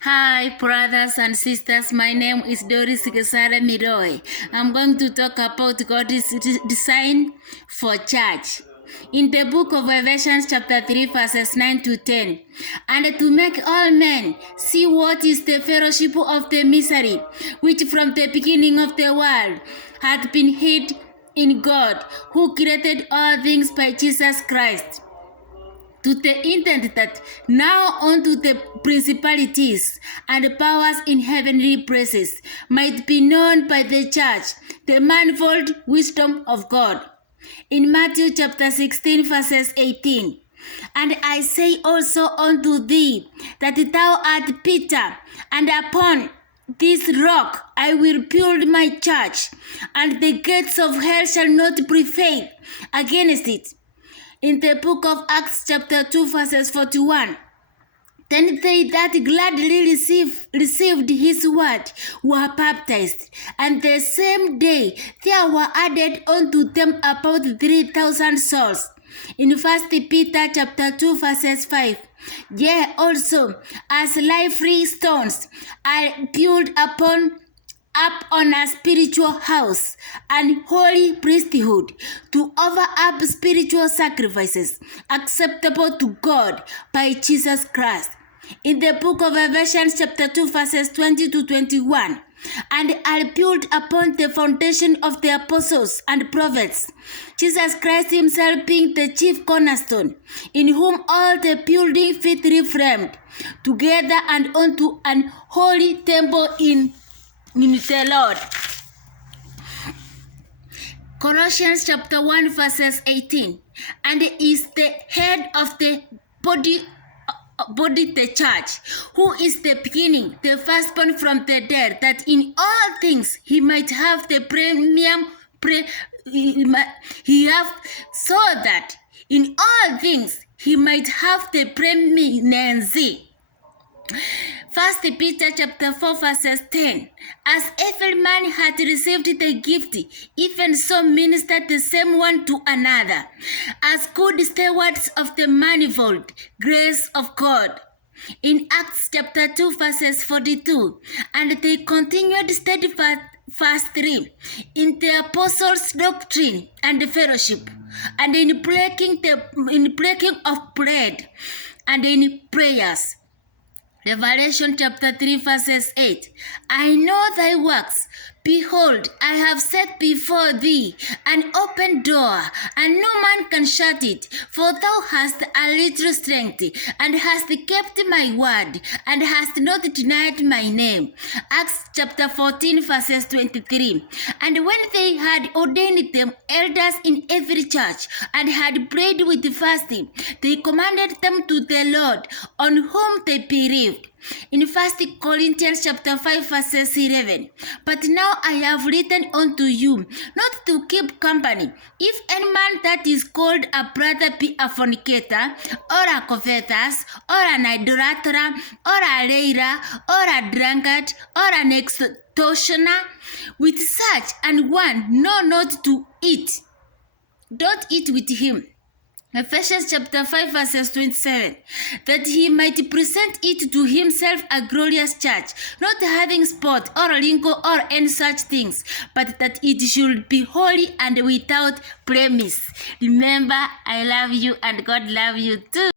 Hi, brothers and sisters. My name is Doris Gesare Miroe. I'm going to talk about God's design for church. In the book of Ephesians chapter 3 verses 9 to 10. And to make all men see what is the fellowship of the mystery, which from the beginning of the world had been hid in God, who created all things by Jesus Christ, to the intent that now unto the principalities and powers in heavenly places might be known by the church the manifold wisdom of God. In Matthew chapter 16 verses 18. And I say also unto thee that thou art Peter, and upon this rock I will build my church, and the gates of hell shall not prevail against it. In the book of Acts chapter 2 verses 41. Then they that gladly received his word were baptized, and the same day there were added unto them about 3,000 souls. In 1 Peter chapter 2 verses 5. Yea, also, as lively stones are built up on a spiritual house and holy priesthood to offer up spiritual sacrifices acceptable to God by Jesus Christ. In the book of Ephesians chapter 2 verses 20 to 21. And are built upon the foundation of the apostles and prophets, Jesus Christ himself being the chief cornerstone, in whom all the building fitly framed together and unto an holy temple in the Lord. Colossians chapter 1 verses 18. And is the head of the body the church, who is the beginning, the firstborn from the dead, that in all things he might have the so that in all things he might have the preeminency. 1 Peter chapter 4 verses 10. As every man hath received the gift, even so minister the same one to another, as good stewards of the manifold grace of God. In Acts chapter 2 verses 42. And they continued steadfastly in the apostles' doctrine and fellowship, and in breaking of bread, and in prayers. Revelation chapter 3 verses 8. I know thy works. Behold, I have set before thee an open door, and no man can shut it. For thou hast a little strength, and hast kept my word, and hast not denied my name. Acts chapter 14 verses 23. And when they had ordained them elders in every church, and had prayed with fasting, they commanded them to the Lord, on whom they believed. In 1 Corinthians chapter 5 verses 11. But now I have written unto you, not to keep company, if any man that is called a brother be a fornicator, or a covetous, or an idolater, or a railer, or a drunkard, or an extortioner, with such an one know not to eat. Don't eat with him. Ephesians chapter 5 verses 27. That he might present it to himself a glorious church, not having spot or wrinkle or any such things, but that it should be holy and without blemish. Remember, I love you and God love you too.